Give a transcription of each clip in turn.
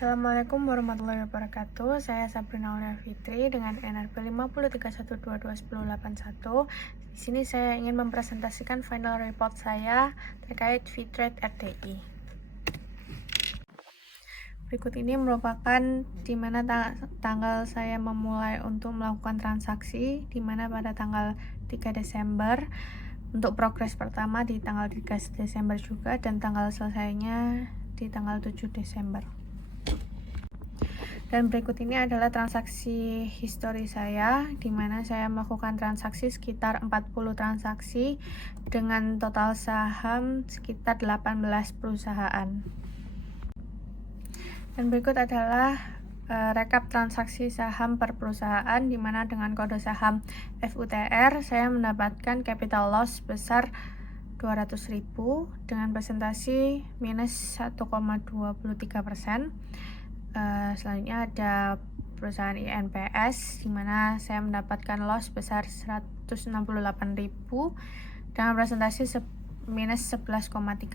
Assalamualaikum warahmatullahi wabarakatuh. Saya Sabrina Aulia Fitri dengan NRP 5031221081. Di sini saya ingin mempresentasikan final report saya terkait Fitrade RTI. Berikut ini merupakan di mana tanggal saya memulai untuk melakukan transaksi, di mana pada tanggal 3 Desember untuk progres pertama di tanggal 3 Desember juga, dan tanggal selesainya di tanggal 7 Desember. Dan berikut ini adalah transaksi histori saya, di mana saya melakukan transaksi sekitar 40 transaksi dengan total saham sekitar 18 perusahaan. Dan berikut adalah rekap transaksi saham per perusahaan, di mana dengan kode saham FUTR saya mendapatkan capital loss sebesar 200.000 dengan presentasi minus 1,23%. Selanjutnya ada perusahaan INPS, di mana saya mendapatkan loss sebesar 168.000 dengan presentasi minus 11,35%,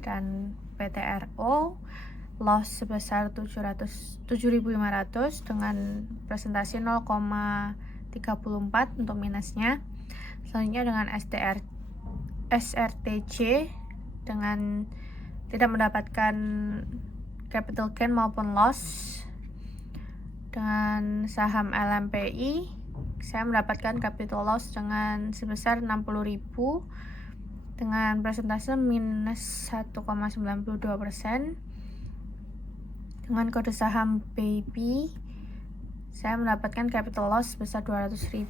dan PTRO loss sebesar 7.500 dengan presentasi 0,34 untuk minusnya. Selanjutnya dengan SRTJ dengan tidak mendapatkan capital gain maupun loss. Dengan saham LMPI saya mendapatkan capital loss dengan sebesar 60.000 dengan presentase minus 1,92%. Dengan kode saham Baby saya mendapatkan capital loss sebesar 200.000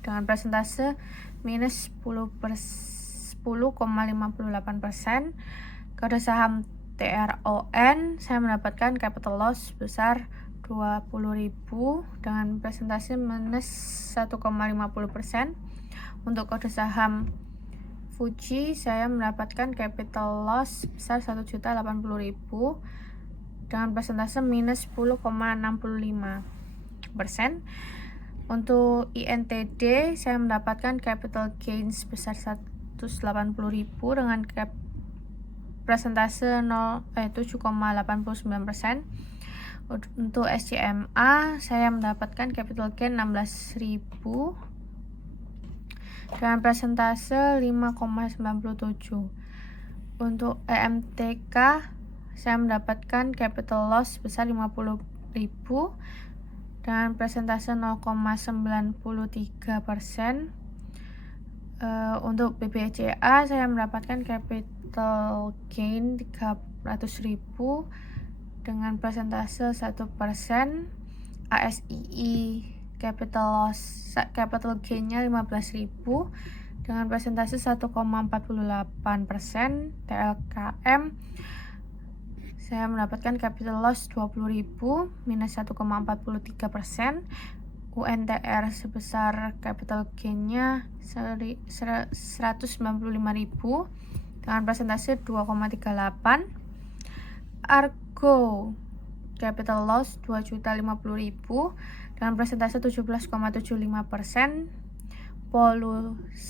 dengan presentase minus 10,58%. Kode saham TRON saya mendapatkan capital loss sebesar 20.000 dengan presentasi minus 1,50%. Untuk kode saham Fuji saya mendapatkan capital loss sebesar 1.080.000 dengan presentase minus 10,65%. Untuk INTD saya mendapatkan capital gain sebesar 180.000 dengan presentase 7,89%. Untuk SCMA saya mendapatkan capital gain 16.000 dengan presentase 5,97%. Untuk EMTK saya mendapatkan capital loss sebesar 50.000 dengan presentase 0,93%. Untuk BBCA saya mendapatkan capital gain 300.000 dengan presentase 1%. ASII capital gainnya 15.000 dengan presentase 1,48%. TLKM saya mendapatkan capital loss 20.000 minus 1,43%. UNTR sebesar capital gainnya 195.000 dengan presentase 2,38%. Argo capital loss 2.050.000 dengan presentase 17,75%. Polus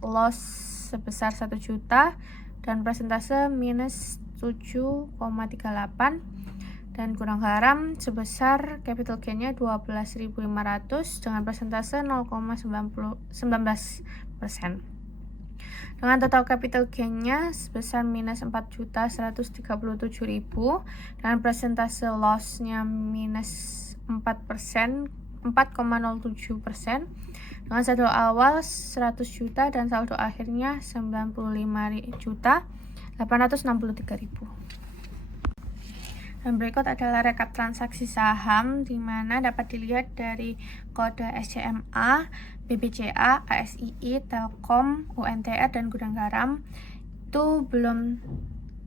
loss sebesar 1 juta dan presentase minus 7,38%. Dan Gudang Garam sebesar capital gainnya 12.500 dengan presentase 0,19%. Dengan total capital gainnya sebesar minus 4.137.000 dengan presentase lossnya minus 4%, 4,07%. Dengan saldo awal 100 juta dan saldo akhirnya 95.863.000. Dan berikut adalah rekap transaksi saham, di mana dapat dilihat dari kode SCMA, BBCA, ASII, Telkom, UNTR, dan Gudang Garam itu belum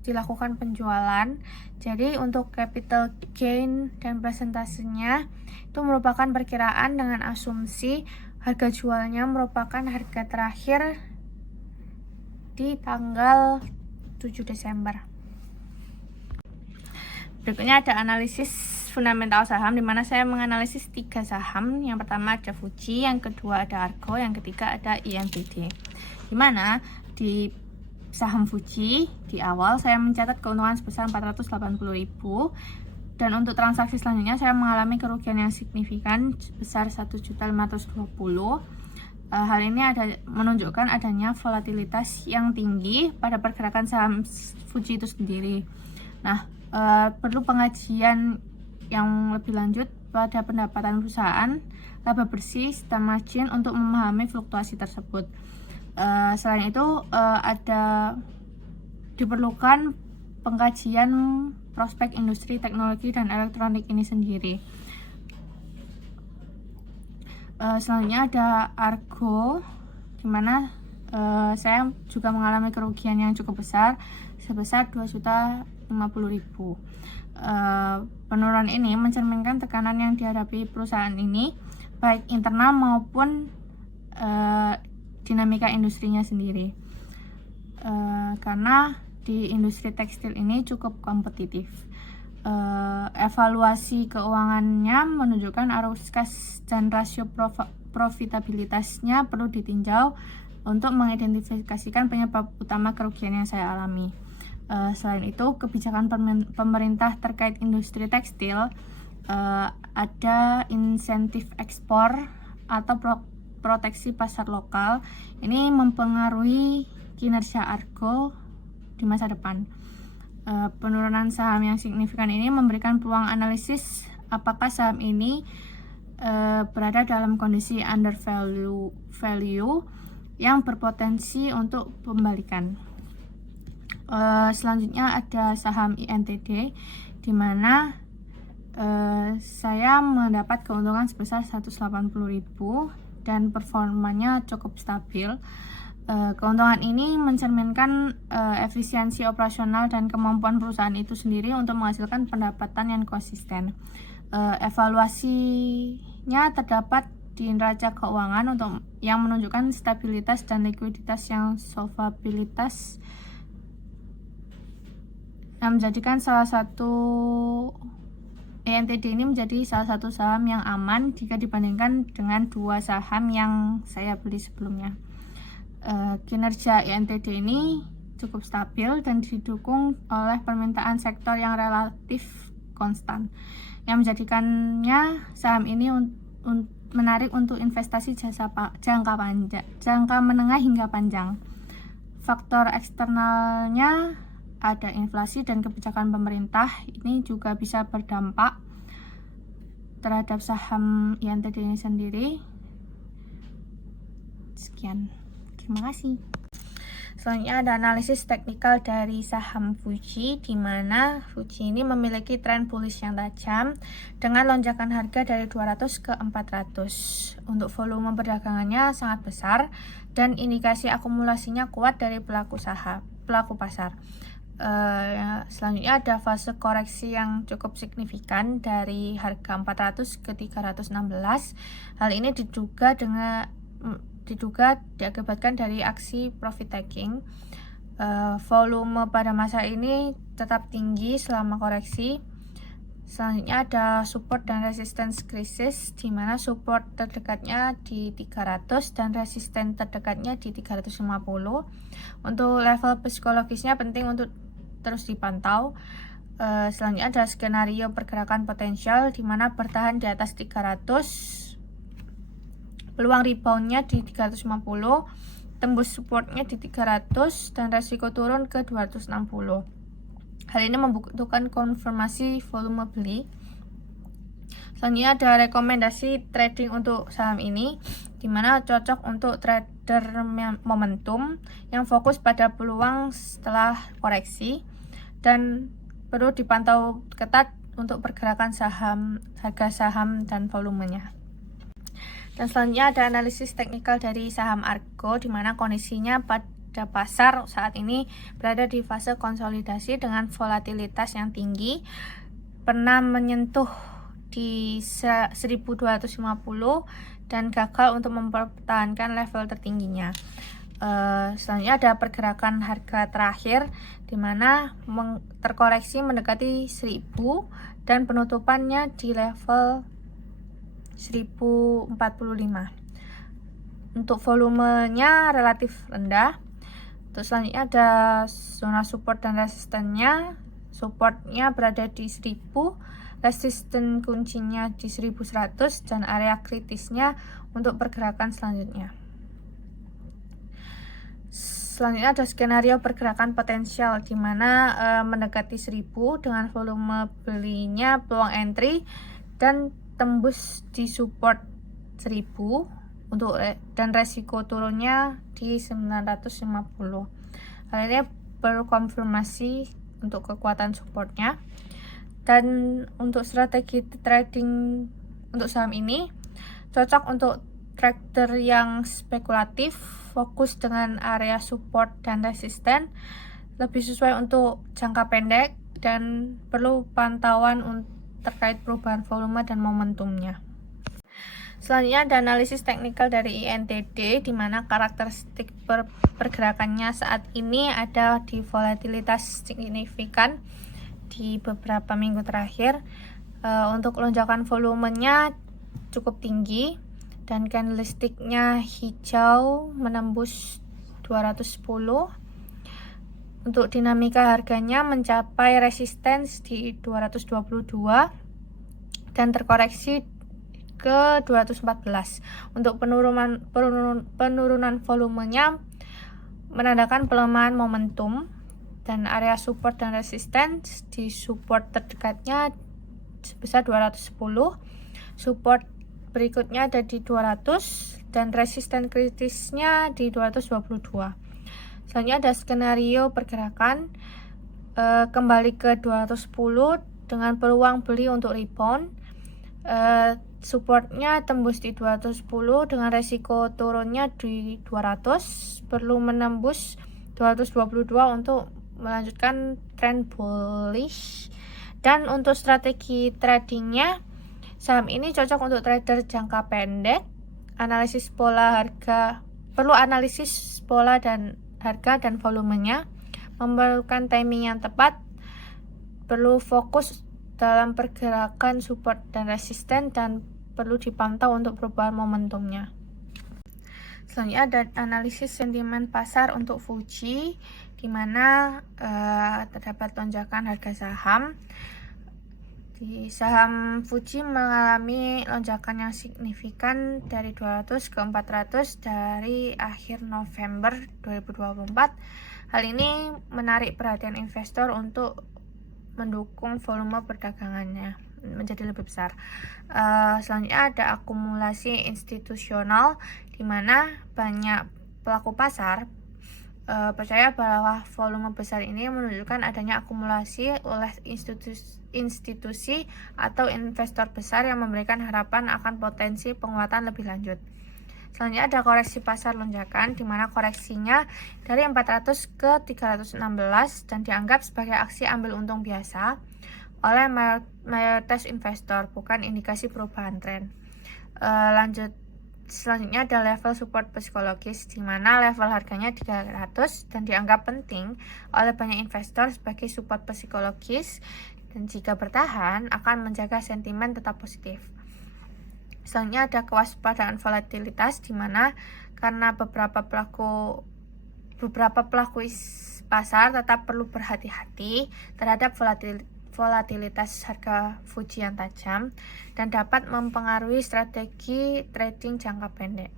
dilakukan penjualan. Jadi untuk capital gain dan presentasenya itu merupakan perkiraan dengan asumsi harga jualnya merupakan harga terakhir di tanggal 7 Desember. Berikutnya ada analisis fundamental saham, di mana saya menganalisis 3 saham. Yang pertama ada Fuji, yang kedua ada Argo, yang ketiga ada INTD. Di mana di saham Fuji, di awal saya mencatat keuntungan sebesar 480.000, dan untuk transaksi selanjutnya saya mengalami kerugian yang signifikan sebesar 1.520.000. Hal ini menunjukkan adanya volatilitas yang tinggi pada pergerakan saham Fuji itu sendiri. Nah, perlu pengajian yang lebih lanjut pada pendapatan perusahaan, laba bersih, serta margin untuk memahami fluktuasi tersebut. Selain itu, diperlukan pengkajian prospek industri teknologi dan elektronik ini sendiri. Selanjutnya ada Argo, dimana saya juga mengalami kerugian yang cukup besar sebesar 2.050.000. Penurunan ini mencerminkan tekanan yang dihadapi perusahaan ini, baik internal maupun dinamika industrinya sendiri. Karena di industri tekstil ini cukup kompetitif. Evaluasi keuangannya menunjukkan arus kas dan rasio profitabilitasnya perlu ditinjau untuk mengidentifikasikan penyebab utama kerugian yang saya alami. Selain itu, kebijakan pemerintah terkait industri tekstil, ada insentif ekspor atau proteksi pasar lokal. Ini mempengaruhi kinerja Argo di masa depan. Penurunan saham yang signifikan ini memberikan peluang analisis apakah saham ini berada dalam kondisi undervalue yang berpotensi untuk pembalikan. Selanjutnya ada saham INTD, di mana saya mendapat keuntungan sebesar 180.000 dan performanya cukup stabil. Keuntungan ini mencerminkan efisiensi operasional dan kemampuan perusahaan itu sendiri untuk menghasilkan pendapatan yang konsisten. Evaluasinya terdapat di neraca keuangan yang menunjukkan stabilitas dan likuiditas yang solvabilitas, yang menjadikan INTD ini menjadi salah satu saham yang aman jika dibandingkan dengan dua saham yang saya beli sebelumnya. Kinerja INTD ini cukup stabil dan didukung oleh permintaan sektor yang relatif konstan, yang menjadikannya saham ini menarik untuk investasi jangka menengah hingga panjang. Faktor eksternalnya ada inflasi dan kebijakan pemerintah, ini juga bisa berdampak terhadap saham INTD ini sendiri. Sekian. Terima kasih. Selanjutnya ada analisis teknikal dari saham Fuji, di mana Fuji ini memiliki tren bullish yang tajam dengan lonjakan harga dari 200 ke 400. Untuk volume perdagangannya sangat besar dan indikasi akumulasinya kuat dari pelaku pasar. Selanjutnya ada fase koreksi yang cukup signifikan dari harga 400 ke 316. Hal ini diduga diakibatkan dari aksi profit taking. Volume pada masa ini tetap tinggi selama koreksi. Selanjutnya ada support dan resistance krisis, di mana support terdekatnya di 300 dan resisten terdekatnya di 350. Untuk level psikologisnya penting untuk terus dipantau. Selanjutnya ada skenario pergerakan potensial, di mana bertahan di atas 300, peluang reboundnya di 350, tembus supportnya di 300, dan resiko turun ke 260. Hal ini membutuhkan konfirmasi volume beli. Selanjutnya ada rekomendasi trading untuk saham ini, di mana cocok untuk trader momentum yang fokus pada peluang setelah koreksi dan perlu dipantau ketat untuk pergerakan saham, harga saham, dan volumenya. Dan selanjutnya ada analisis teknikal dari saham Argo, di mana kondisinya pada pasar saat ini berada di fase konsolidasi dengan volatilitas yang tinggi, pernah menyentuh di 1250 dan gagal untuk mempertahankan level tertingginya. Selanjutnya ada pergerakan harga terakhir, di mana terkoreksi mendekati 1000 dan penutupannya di level 1045. Untuk volumenya relatif rendah. Terus selanjutnya ada zona support dan resistennya. Supportnya berada di 1000, resisten kuncinya di 1100, dan area kritisnya untuk pergerakan selanjutnya. Selanjutnya ada skenario pergerakan potensial di mana mendekati 1000 dengan volume belinya peluang entry dan tembus di support 1000 dan resiko turunnya di 950. Hal ini perlu konfirmasi untuk kekuatan supportnya. Dan untuk strategi trading untuk saham ini cocok untuk trader yang spekulatif, fokus dengan area support dan resisten, lebih sesuai untuk jangka pendek, dan perlu pantauan terkait perubahan volume dan momentumnya. Selanjutnya ada analisis teknikal dari INTD, di mana karakteristik pergerakannya saat ini ada di volatilitas signifikan di beberapa minggu terakhir. Untuk lonjakan volumenya cukup tinggi dan candlesticknya hijau menembus 210. Untuk dinamika harganya mencapai resistance di 222 dan terkoreksi ke 214. Untuk penurunan volumenya menandakan pelemahan momentum, dan area support dan resistance di support terdekatnya sebesar 210, support berikutnya ada di 200, dan resisten kritisnya di 222. Selanjutnya ada skenario pergerakan kembali ke 210 dengan peluang beli untuk rebound. Supportnya tembus di 210 dengan resiko turunnya di 200, perlu menembus 222 untuk melanjutkan tren bullish. Dan untuk strategi tradingnya, saham ini cocok untuk trader jangka pendek. Perlu analisis pola dan harga dan volumenya, memerlukan timing yang tepat, perlu fokus dalam pergerakan support dan resisten, dan perlu dipantau untuk perubahan momentumnya. Selanjutnya ada analisis sentimen pasar untuk Fuji, di mana terdapat lonjakan harga saham. Di saham Fuji mengalami lonjakan yang signifikan dari 200 ke 400 dari akhir November 2024. Hal ini menarik perhatian investor untuk mendukung volume perdagangannya menjadi lebih besar. Selanjutnya ada akumulasi institusional, di mana banyak pelaku pasar percaya bahwa volume besar ini menunjukkan adanya akumulasi oleh institusi atau investor besar yang memberikan harapan akan potensi penguatan lebih lanjut. Selanjutnya ada koreksi pasar lonjakan, di mana koreksinya dari 400 ke 316 dan dianggap sebagai aksi ambil untung biasa oleh mayoritas investor, bukan indikasi perubahan tren. Selanjutnya ada level support psikologis, di mana level harganya 300 dan dianggap penting oleh banyak investor sebagai support psikologis, dan jika bertahan akan menjaga sentimen tetap positif. Selanjutnya ada kewaspadaan volatilitas, di mana karena beberapa pelaku pasar tetap perlu berhati-hati terhadap volatilitas harga Fuji yang tajam dan dapat mempengaruhi strategi trading jangka pendek.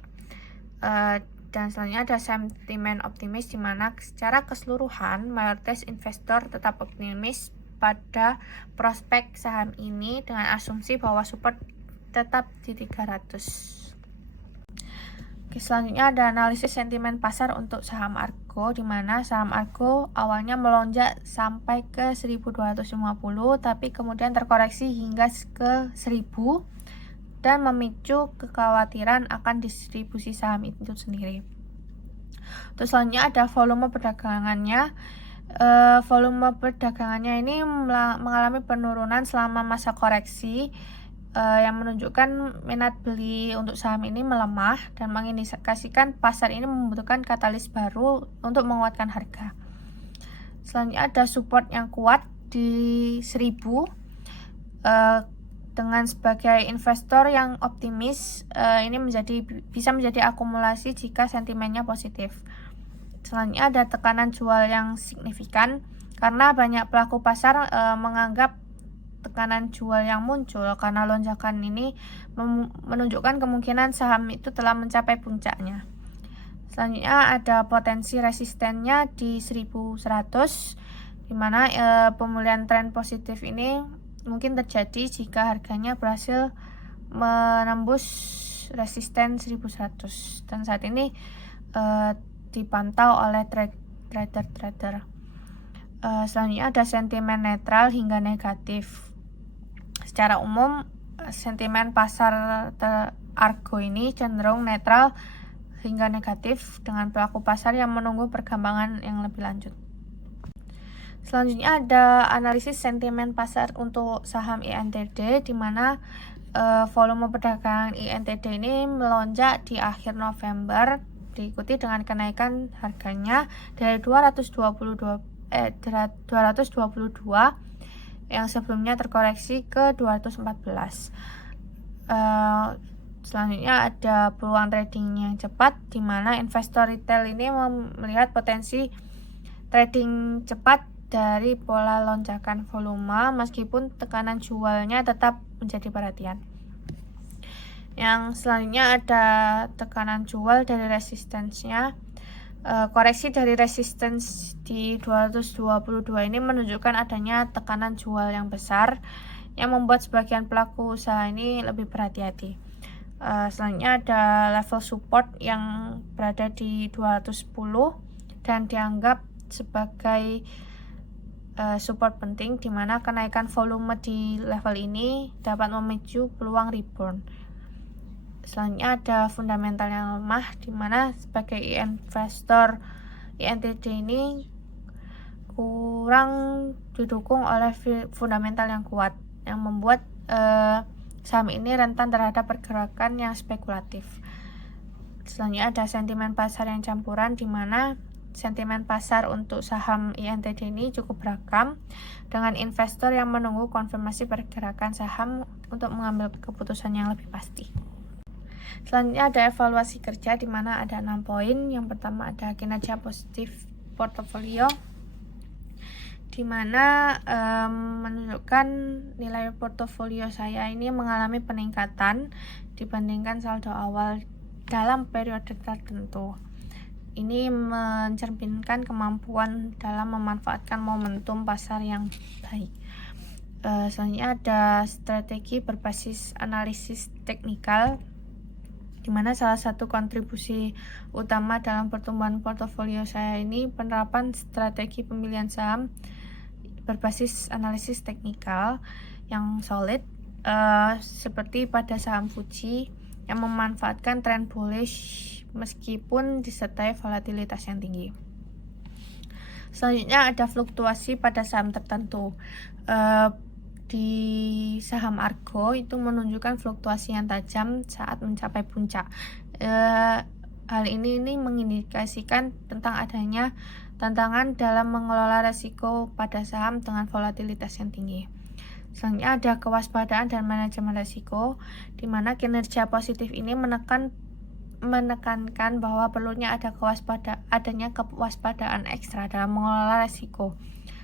Dan selanjutnya ada sentimen optimis, di mana secara keseluruhan mayoritas investor tetap optimis pada prospek saham ini dengan asumsi bahwa support tetap di 300. Selanjutnya ada analisis sentimen pasar untuk saham Argo, di mana saham Argo awalnya melonjak sampai ke 1250, tapi kemudian terkoreksi hingga ke 1000 dan memicu kekhawatiran akan distribusi saham itu sendiri. Terus selanjutnya ada volume perdagangannya. Volume perdagangannya ini mengalami penurunan selama masa koreksi, yang menunjukkan minat beli untuk saham ini melemah dan mengindikasikan pasar ini membutuhkan katalis baru untuk menguatkan harga. Selanjutnya ada support yang kuat di 1000, dengan sebagai investor yang optimis, ini bisa menjadi akumulasi jika sentimennya positif. Selanjutnya ada tekanan jual yang signifikan karena banyak pelaku pasar menganggap tekanan jual yang muncul karena lonjakan ini menunjukkan kemungkinan saham itu telah mencapai puncaknya. Selanjutnya ada potensi resistennya di 1100, di mana pemulihan tren positif ini mungkin terjadi jika harganya berhasil menembus resisten 1100 dan saat ini dipantau oleh trader. Selanjutnya ada sentimen netral hingga negatif. Secara umum sentimen pasar Argo ini cenderung netral hingga negatif dengan pelaku pasar yang menunggu perkembangan yang lebih lanjut. Selanjutnya ada analisis sentimen pasar untuk saham INTD, di mana volume perdagangan INTD ini melonjak di akhir November, diikuti dengan kenaikan harganya dari 222 yang sebelumnya terkoreksi ke 214. Selanjutnya ada peluang trading yang cepat, di mana investor retail ini melihat potensi trading cepat dari pola lonjakan volume meskipun tekanan jualnya tetap menjadi perhatian. Yang selanjutnya ada tekanan jual dari resistensinya. Koreksi dari resistance di 222 ini menunjukkan adanya tekanan jual yang besar yang membuat sebagian pelaku usaha ini lebih berhati-hati. Selanjutnya ada level support yang berada di 210 dan dianggap sebagai support penting, di mana kenaikan volume di level ini dapat memicu peluang rebound. Selanjutnya ada fundamental yang lemah, di mana sebagai investor INTD ini kurang didukung oleh fundamental yang kuat yang membuat saham ini rentan terhadap pergerakan yang spekulatif. Selanjutnya ada sentimen pasar yang campuran, di mana sentimen pasar untuk saham INTD ini cukup beragam dengan investor yang menunggu konfirmasi pergerakan saham untuk mengambil keputusan yang lebih pasti. Selanjutnya ada evaluasi kerja, di mana ada 6 poin. Yang pertama ada kinerja positif portofolio, di mana menunjukkan nilai portofolio saya ini mengalami peningkatan dibandingkan saldo awal dalam periode tertentu. Ini mencerminkan kemampuan dalam memanfaatkan momentum pasar yang baik. Selanjutnya ada strategi berbasis analisis teknikal, di mana salah satu kontribusi utama dalam pertumbuhan portofolio saya ini penerapan strategi pemilihan saham berbasis analisis teknikal yang solid, seperti pada saham Fuji yang memanfaatkan tren bullish meskipun disertai volatilitas yang tinggi. Selanjutnya ada fluktuasi pada saham tertentu. Di saham Argo itu menunjukkan fluktuasi yang tajam saat mencapai puncak. Hal ini mengindikasikan tentang adanya tantangan dalam mengelola resiko pada saham dengan volatilitas yang tinggi. Selanjutnya ada kewaspadaan dan manajemen resiko, di mana kinerja positif ini menekankan bahwa perlunya adanya kewaspadaan ekstra dalam mengelola resiko,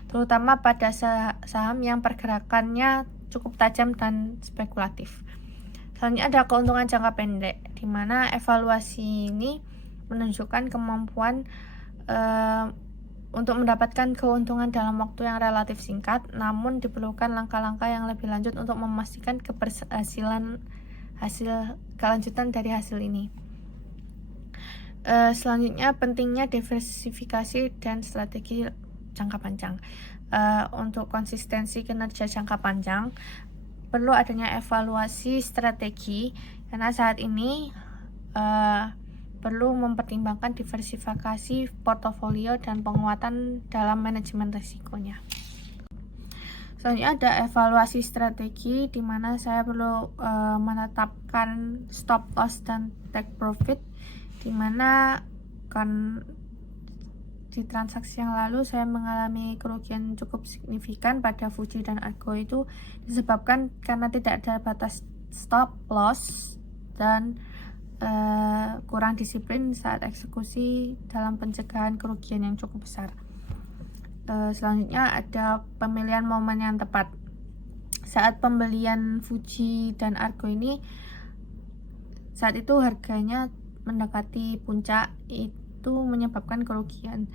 terutama pada saham yang pergerakannya cukup tajam dan spekulatif. Selanjutnya ada keuntungan jangka pendek, di mana evaluasi ini menunjukkan kemampuan untuk mendapatkan keuntungan dalam waktu yang relatif singkat, namun diperlukan langkah-langkah yang lebih lanjut untuk memastikan kelanjutan dari hasil ini. Selanjutnya pentingnya diversifikasi dan strategi jangka panjang. Untuk konsistensi kinerja jangka panjang perlu adanya evaluasi strategi, karena saat ini perlu mempertimbangkan diversifikasi portofolio dan penguatan dalam manajemen risikonya. Selanjutnya ada evaluasi strategi, di mana saya perlu menetapkan stop loss dan take profit, di mana di transaksi yang lalu saya mengalami kerugian cukup signifikan pada Fuji dan Argo, itu disebabkan karena tidak ada batas stop loss dan kurang disiplin saat eksekusi dalam pencegahan kerugian yang cukup besar. Selanjutnya ada pemilihan momen yang tepat. Saat pembelian Fuji dan Argo ini, saat itu harganya mendekati puncak, itu menyebabkan kerugian.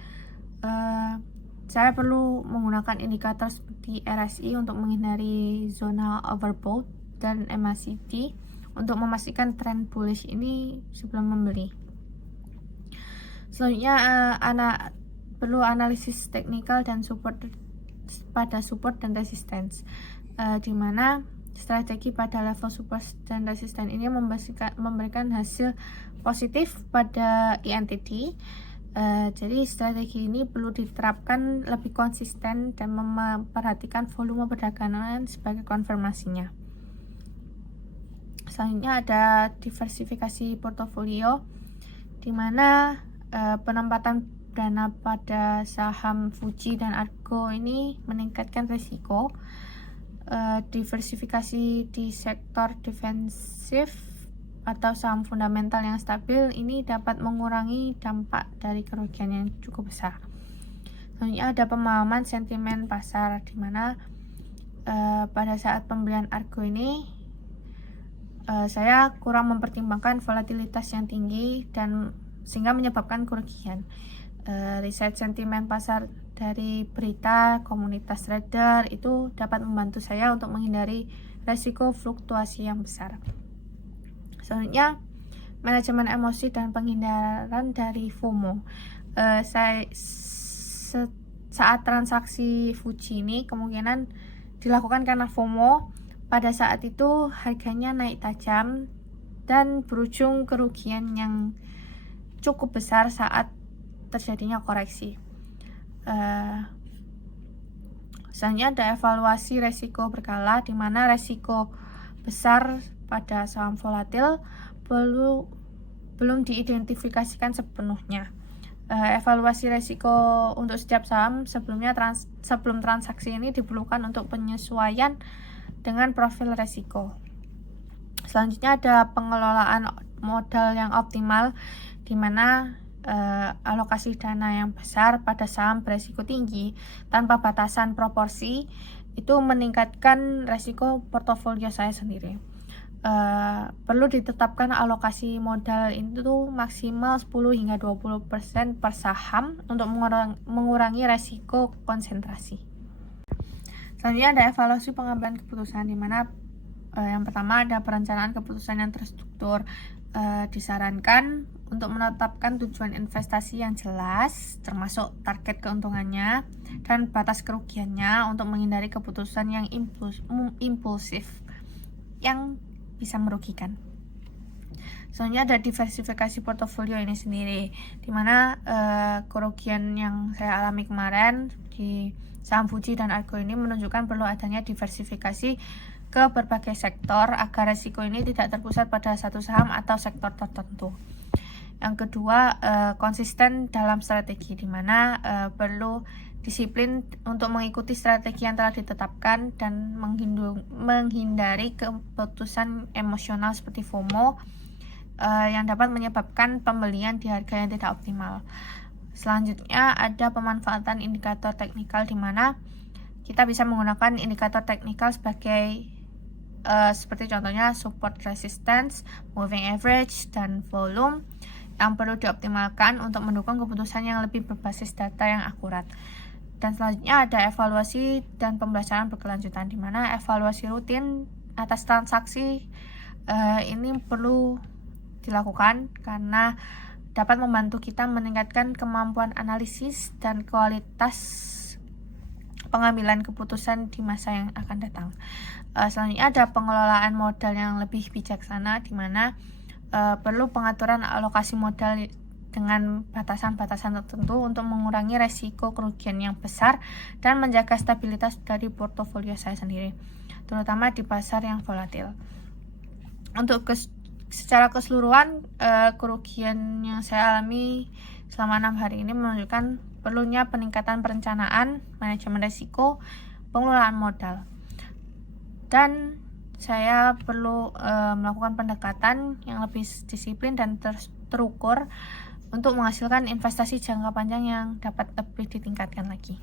Saya perlu menggunakan indikator seperti RSI untuk menghindari zona overbought dan MACD untuk memastikan tren bullish ini sebelum membeli. Selanjutnya perlu analisis teknikal dan support pada support dan resistance, di mana strategi pada level support dan resistance ini memberikan hasil positif pada INTD. Jadi strategi ini perlu diterapkan lebih konsisten dan memperhatikan volume perdagangan sebagai konfirmasinya. Selanjutnya ada diversifikasi portofolio, di mana penempatan dana pada saham Fuji dan Argo ini meningkatkan risiko. Diversifikasi di sektor defensif atau saham fundamental yang stabil ini dapat mengurangi dampak dari kerugian yang cukup besar. Selanjutnya ada pemahaman sentimen pasar, di mana pada saat pembelian Argo ini saya kurang mempertimbangkan volatilitas yang tinggi dan sehingga menyebabkan kerugian. Riset sentimen pasar dari berita komunitas trader itu dapat membantu saya untuk menghindari resiko fluktuasi yang besar. Selanjutnya, manajemen emosi dan penghindaran dari FOMO. Saat transaksi Fuji ini kemungkinan dilakukan karena FOMO. Pada saat itu harganya naik tajam dan berujung kerugian yang cukup besar saat terjadinya koreksi. Selanjutnya ada evaluasi resiko berkala, di mana resiko besar pada saham volatil belum diidentifikasikan sepenuhnya. Evaluasi resiko untuk setiap saham sebelum transaksi ini diperlukan untuk penyesuaian dengan profil resiko. Selanjutnya ada pengelolaan modal yang optimal, di mana alokasi dana yang besar pada saham beresiko tinggi tanpa batasan proporsi itu meningkatkan resiko portofolio saya sendiri. Perlu ditetapkan alokasi modal itu maksimal 10 hingga 20% per saham untuk mengurangi resiko konsentrasi. Selanjutnya ada evaluasi pengambilan keputusan, di mana yang pertama ada perencanaan keputusan yang terstruktur. Disarankan untuk menetapkan tujuan investasi yang jelas, termasuk target keuntungannya dan batas kerugiannya untuk menghindari keputusan yang impulsif yang bisa merugikan. Selanjutnya ada diversifikasi portofolio ini sendiri, di mana kerugian yang saya alami kemarin di saham Fuji dan Argo ini menunjukkan perlu adanya diversifikasi ke berbagai sektor agar risiko ini tidak terpusat pada satu saham atau sektor tertentu. Yang kedua, konsisten dalam strategi, di mana perlu disiplin untuk mengikuti strategi yang telah ditetapkan dan menghindari keputusan emosional seperti FOMO yang dapat menyebabkan pembelian di harga yang tidak optimal. Selanjutnya ada pemanfaatan indikator teknikal, di mana kita bisa menggunakan indikator teknikal sebagai seperti contohnya support resistance, moving average, dan volume yang perlu dioptimalkan untuk mendukung keputusan yang lebih berbasis data yang akurat. Dan selanjutnya ada evaluasi dan pembelajaran berkelanjutan, di mana evaluasi rutin atas transaksi ini perlu dilakukan karena dapat membantu kita meningkatkan kemampuan analisis dan kualitas pengambilan keputusan di masa yang akan datang. Selanjutnya ada pengelolaan modal yang lebih bijaksana, di mana perlu pengaturan alokasi modal dengan batasan-batasan tertentu untuk mengurangi resiko kerugian yang besar dan menjaga stabilitas dari portofolio saya sendiri, terutama di pasar yang volatil. Untuk secara keseluruhan, kerugian yang saya alami selama 6 hari ini menunjukkan perlunya peningkatan perencanaan, manajemen risiko, pengelolaan modal. Dan saya perlu melakukan pendekatan yang lebih disiplin dan terukur untuk menghasilkan investasi jangka panjang yang dapat lebih ditingkatkan lagi.